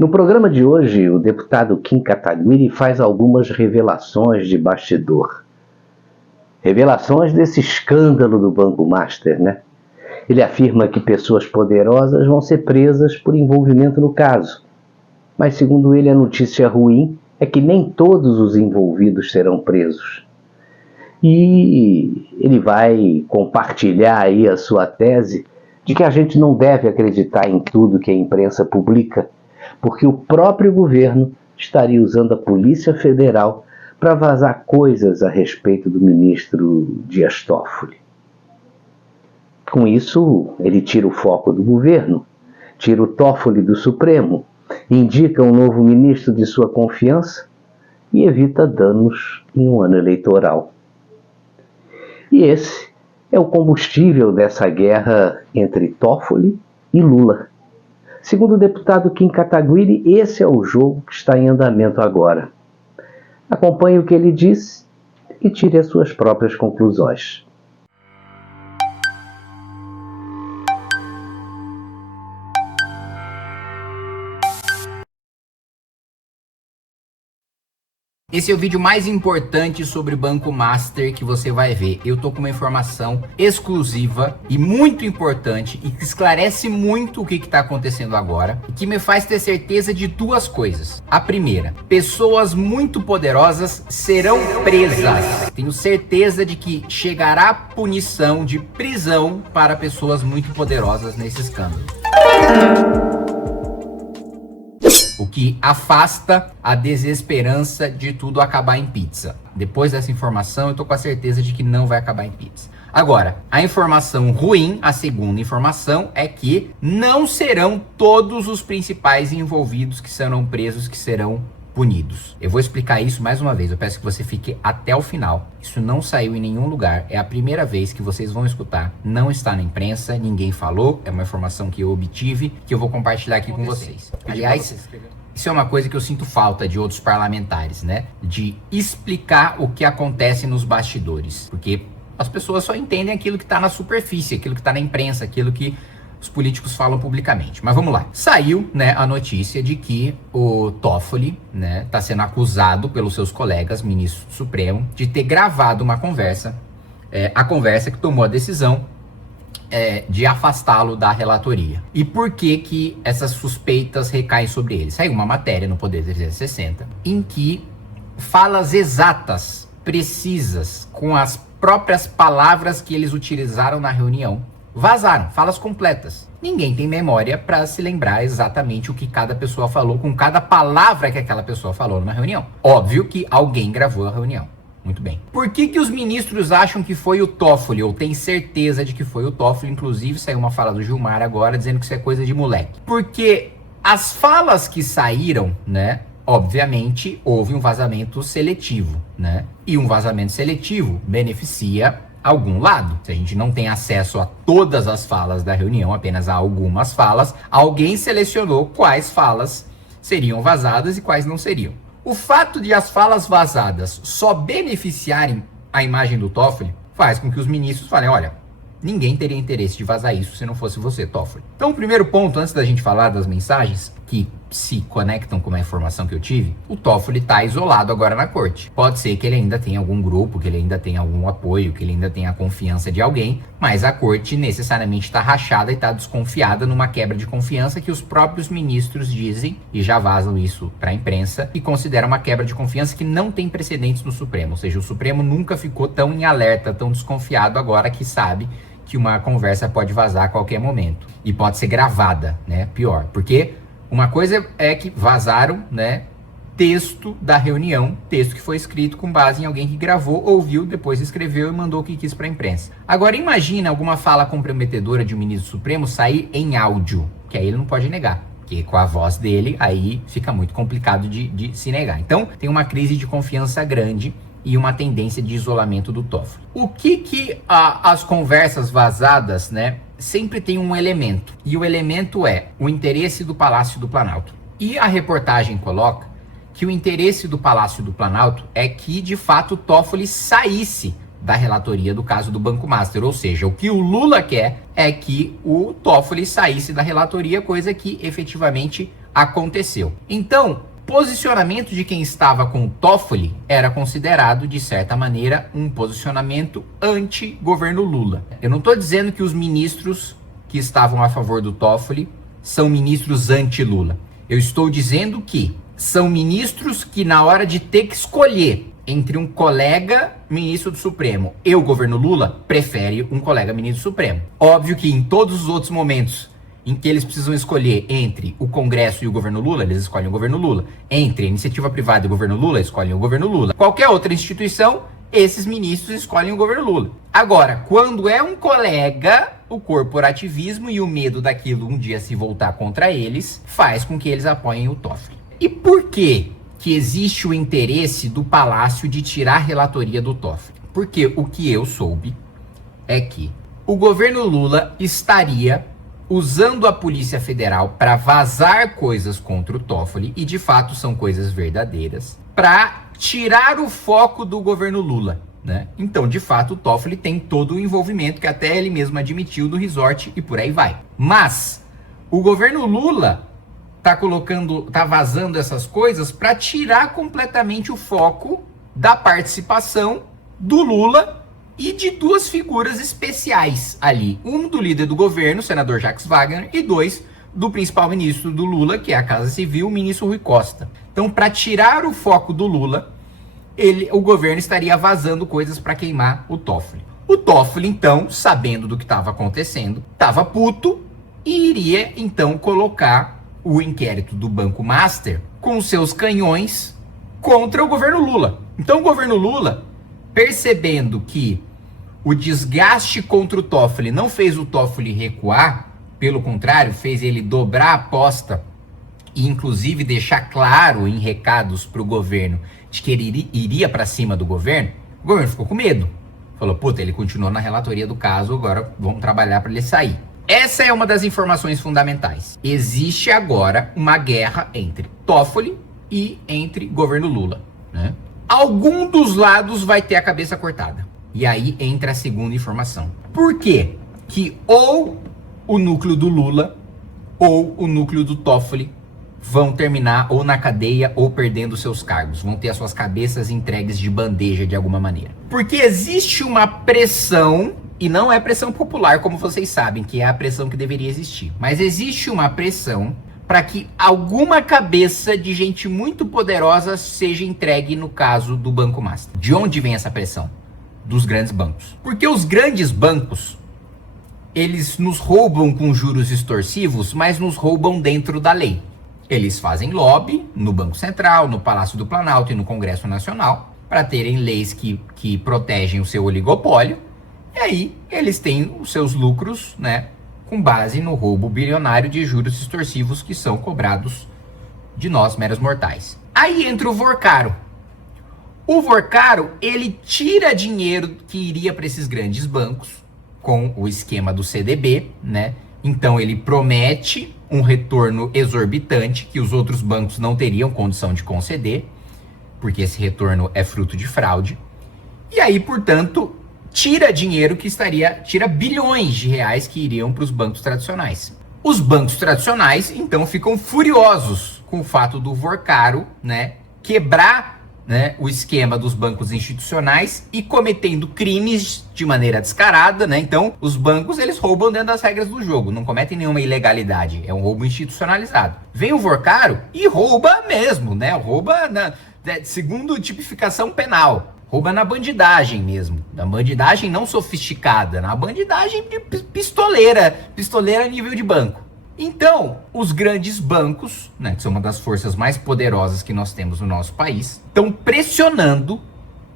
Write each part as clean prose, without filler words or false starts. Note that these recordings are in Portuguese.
No programa de hoje, o deputado Kim Kataguiri faz algumas revelações de bastidor. Revelações desse escândalo do Banco Master, né? Ele afirma que pessoas poderosas vão ser presas por envolvimento no caso. Mas, segundo ele, a notícia ruim é que nem todos os envolvidos serão presos. E ele vai compartilhar aí a sua tese de que a gente não deve acreditar em tudo que a imprensa publica, porque o próprio governo estaria usando a Polícia Federal para vazar coisas a respeito do ministro Dias Toffoli. Com isso, ele tira o foco do governo, tira o Toffoli do Supremo, indica um novo ministro de sua confiança e evita danos em um ano eleitoral. E esse é o combustível dessa guerra entre Toffoli e Lula. Segundo o deputado Kim Kataguiri, esse é o jogo que está em andamento agora. Acompanhe o que ele disse e tire as suas próprias conclusões. Esse é o vídeo mais importante sobre o Banco Master que você vai ver. Eu tô com uma informação exclusiva e muito importante e que esclarece muito o que está acontecendo agora e que me faz ter certeza de duas coisas. A primeira, pessoas muito poderosas serão presas. Tenho certeza de que chegará punição de prisão para pessoas muito poderosas nesse escândalo. O que afasta a desesperança de tudo acabar em pizza. Depois dessa informação, eu tô com a certeza de que não vai acabar em pizza. Agora, a informação ruim, a segunda informação, é que não serão todos os principais envolvidos que serão presos, que serão punidos. Eu vou explicar isso mais uma vez, eu peço que você fique até o final. Isso não saiu em nenhum lugar, é a primeira vez que vocês vão escutar. Não está na imprensa, ninguém falou, é uma informação que eu obtive, que eu vou compartilhar aqui com vocês. Aliás, isso é uma coisa que eu sinto falta de outros parlamentares, né? De explicar o que acontece nos bastidores. Porque as pessoas só entendem aquilo que está na superfície, aquilo que está na imprensa, aquilo que os políticos falam publicamente. Mas vamos lá. Saiu, né, a notícia de que o Toffoli, né, está sendo acusado pelos seus colegas, ministro do Supremo, de ter gravado uma conversa, a conversa que tomou a decisão de afastá-lo da relatoria. E por que que essas suspeitas recaem sobre ele? Saiu uma matéria no Poder 360 em que falas exatas, precisas, com as próprias palavras que eles utilizaram na reunião, vazaram, falas completas. Ninguém tem memória para se lembrar exatamente o que cada pessoa falou com cada palavra que aquela pessoa falou numa reunião. Óbvio que alguém gravou a reunião. Muito bem. Por que que os ministros acham que foi o Toffoli, ou tem certeza de que foi o Toffoli? Inclusive, saiu uma fala do Gilmar agora dizendo que isso é coisa de moleque. Porque as falas que saíram, né, obviamente, houve um vazamento seletivo, né? E um vazamento seletivo beneficia algum lado. Se a gente não tem acesso a todas as falas da reunião, apenas a algumas falas, alguém selecionou quais falas seriam vazadas e quais não seriam. O fato de as falas vazadas só beneficiarem a imagem do Toffoli faz com que os ministros falem, olha, ninguém teria interesse de vazar isso se não fosse você, Toffoli. Então, o primeiro ponto, antes da gente falar das mensagens que se conectam com a informação que eu tive, o Toffoli está isolado agora na corte. Pode ser que ele ainda tenha algum grupo, que ele ainda tenha algum apoio, que ele ainda tenha a confiança de alguém, mas a corte necessariamente está rachada e está desconfiada numa quebra de confiança que os próprios ministros dizem, e já vazam isso para a imprensa, e consideram uma quebra de confiança que não tem precedentes no Supremo. Ou seja, o Supremo nunca ficou tão em alerta, tão desconfiado agora que sabe que uma conversa pode vazar a qualquer momento. E pode ser gravada, né? Pior, porque uma coisa é que vazaram, né, texto da reunião, texto que foi escrito com base em alguém que gravou, ouviu, depois escreveu e mandou o que quis para a imprensa. Agora imagina alguma fala comprometedora de um ministro supremo sair em áudio, que aí ele não pode negar, porque com a voz dele aí fica muito complicado de se negar. Então tem uma crise de confiança grande e uma tendência de isolamento do Toffoli. O que as conversas vazadas, né, sempre tem um elemento, e o elemento é o interesse do Palácio do Planalto. E a reportagem coloca que o interesse do Palácio do Planalto é que, de fato, o Toffoli saísse da relatoria do caso do Banco Master, ou seja, o que o Lula quer é que o Toffoli saísse da relatoria, coisa que efetivamente aconteceu. Então, posicionamento de quem estava com o Toffoli era considerado, de certa maneira, um posicionamento anti-governo Lula. Eu não estou dizendo que os ministros que estavam a favor do Toffoli são ministros anti-Lula. Eu estou dizendo que são ministros que, na hora de ter que escolher entre um colega ministro do Supremo e o governo Lula, prefere um colega ministro do Supremo. Óbvio que em todos os outros momentos em que eles precisam escolher entre o Congresso e o governo Lula, eles escolhem o governo Lula. Entre a iniciativa privada e o governo Lula, escolhem o governo Lula. Qualquer outra instituição, esses ministros escolhem o governo Lula. Agora, quando é um colega, o corporativismo e o medo daquilo um dia se voltar contra eles, faz com que eles apoiem o Toffoli. E por que existe o interesse do Palácio de tirar a relatoria do Toffoli? Porque o que eu soube é que o governo Lula estaria usando a Polícia Federal para vazar coisas contra o Toffoli, e de fato são coisas verdadeiras, para tirar o foco do governo Lula, né? Então, de fato, o Toffoli tem todo o envolvimento que até ele mesmo admitiu no resort e por aí vai. Mas o governo Lula tá vazando essas coisas para tirar completamente o foco da participação do Lula e de duas figuras especiais ali. Um do líder do governo, o senador Jacques Wagner, e dois do principal ministro do Lula, que é a Casa Civil, o ministro Rui Costa. Então, para tirar o foco do Lula, o governo estaria vazando coisas para queimar o Toffoli. O Toffoli, então, sabendo do que estava acontecendo, estava puto e iria, então, colocar o inquérito do Banco Master com seus canhões contra o governo Lula. Então, o governo Lula, percebendo que o desgaste contra o Toffoli não fez o Toffoli recuar, pelo contrário, fez ele dobrar a aposta e inclusive deixar claro em recados para o governo de que ele iria para cima do governo, o governo ficou com medo. Falou, puta, ele continuou na relatoria do caso, agora vamos trabalhar para ele sair. Essa é uma das informações fundamentais. Existe agora uma guerra entre Toffoli e entre governo Lula, né? Algum dos lados vai ter a cabeça cortada. E aí entra a segunda informação. Por quê? Que ou o núcleo do Lula ou o núcleo do Toffoli vão terminar ou na cadeia ou perdendo seus cargos. Vão ter as suas cabeças entregues de bandeja de alguma maneira. Porque existe uma pressão, e não é pressão popular, como vocês sabem, que é a pressão que deveria existir. Mas existe uma pressão para que alguma cabeça de gente muito poderosa seja entregue no caso do Banco Master. De onde vem essa pressão? Dos grandes bancos. Porque os grandes bancos, eles nos roubam com juros extorsivos, mas nos roubam dentro da lei. Eles fazem lobby no Banco Central, no Palácio do Planalto e no Congresso Nacional para terem leis que protegem o seu oligopólio. E aí eles têm os seus lucros, né, com base no roubo bilionário de juros extorsivos que são cobrados de nós, meros mortais. Aí entra o Vorcaro. O Vorcaro, ele tira dinheiro que iria para esses grandes bancos com o esquema do CDB, né? Então ele promete um retorno exorbitante que os outros bancos não teriam condição de conceder, porque esse retorno é fruto de fraude. E aí, portanto, tira dinheiro tira bilhões de reais que iriam para os bancos tradicionais. Os bancos tradicionais, então, ficam furiosos com o fato do Vorcaro, né, quebrar, né, o esquema dos bancos institucionais e cometendo crimes de maneira descarada, né? Então, os bancos, eles roubam dentro das regras do jogo, não cometem nenhuma ilegalidade, é um roubo institucionalizado. Vem o Vorcaro e rouba mesmo, né? Rouba segundo tipificação penal. Rouba na bandidagem mesmo, na bandidagem não sofisticada, na bandidagem de pistoleira nível de banco. Então, os grandes bancos, né, que são uma das forças mais poderosas que nós temos no nosso país, estão pressionando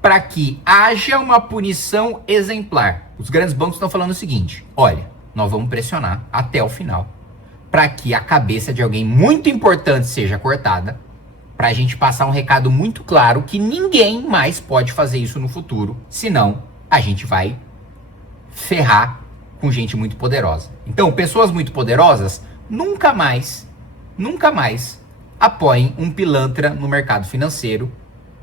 para que haja uma punição exemplar. Os grandes bancos estão falando o seguinte, olha, nós vamos pressionar até o final para que a cabeça de alguém muito importante seja cortada, para a gente passar um recado muito claro que ninguém mais pode fazer isso no futuro, senão a gente vai ferrar com gente muito poderosa. Então, pessoas muito poderosas nunca mais apoiem um pilantra no mercado financeiro,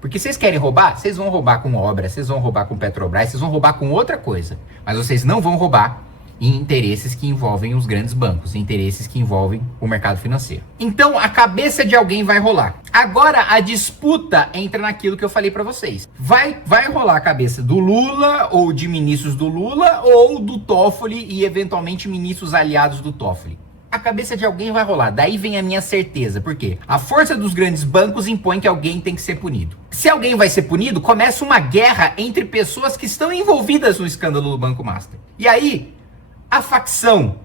porque vocês querem roubar? Vocês vão roubar com obra, vocês vão roubar com Petrobras, vocês vão roubar com outra coisa, mas vocês não vão roubar e interesses que envolvem os grandes bancos, interesses que envolvem o mercado financeiro. Então, a cabeça de alguém vai rolar. Agora, a disputa entra naquilo que eu falei para vocês. Vai rolar a cabeça do Lula, ou de ministros do Lula, ou do Toffoli e, eventualmente, ministros aliados do Toffoli. A cabeça de alguém vai rolar. Daí vem a minha certeza. Por quê? A força dos grandes bancos impõe que alguém tem que ser punido. Se alguém vai ser punido, começa uma guerra entre pessoas que estão envolvidas no escândalo do Banco Master. E aí, a facção,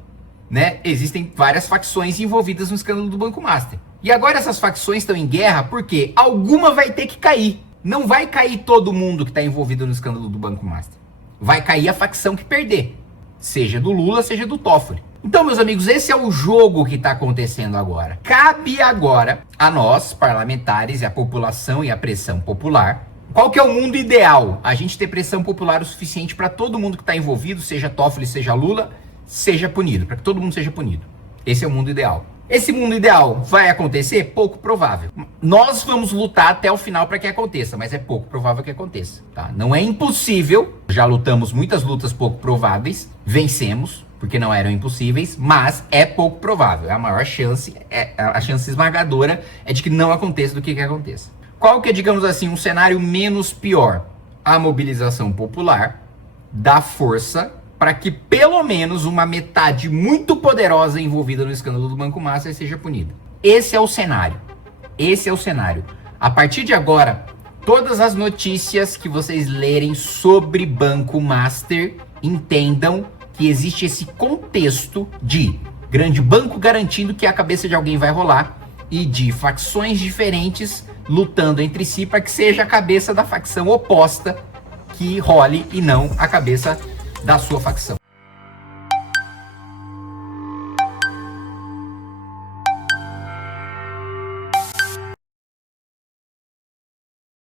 né? Existem várias facções envolvidas no escândalo do Banco Master. E agora essas facções estão em guerra porque alguma vai ter que cair. Não vai cair todo mundo que está envolvido no escândalo do Banco Master. Vai cair a facção que perder. Seja do Lula, seja do Toffoli. Então, meus amigos, esse é o jogo que está acontecendo agora. Cabe agora a nós, parlamentares, e a população e a pressão popular. Qual que é o mundo ideal? A gente ter pressão popular o suficiente para todo mundo que está envolvido, seja Toffoli, seja Lula, seja punido, para que todo mundo seja punido. Esse é o mundo ideal. Esse mundo ideal vai acontecer? Pouco provável. Nós vamos lutar até o final para que aconteça, mas é pouco provável que aconteça. Tá? Não é impossível, já lutamos muitas lutas pouco prováveis, vencemos, porque não eram impossíveis, mas é pouco provável. A maior chance, a chance esmagadora é de que não aconteça do que aconteça. Qual que é, digamos assim, um cenário menos pior? A mobilização popular dá força para que pelo menos uma metade muito poderosa envolvida no escândalo do Banco Master seja punida. Esse é o cenário. Esse é o cenário. A partir de agora, todas as notícias que vocês lerem sobre Banco Master, entendam que existe esse contexto de grande banco garantindo que a cabeça de alguém vai rolar e de facções diferentes lutando entre si para que seja a cabeça da facção oposta que role e não a cabeça da sua facção.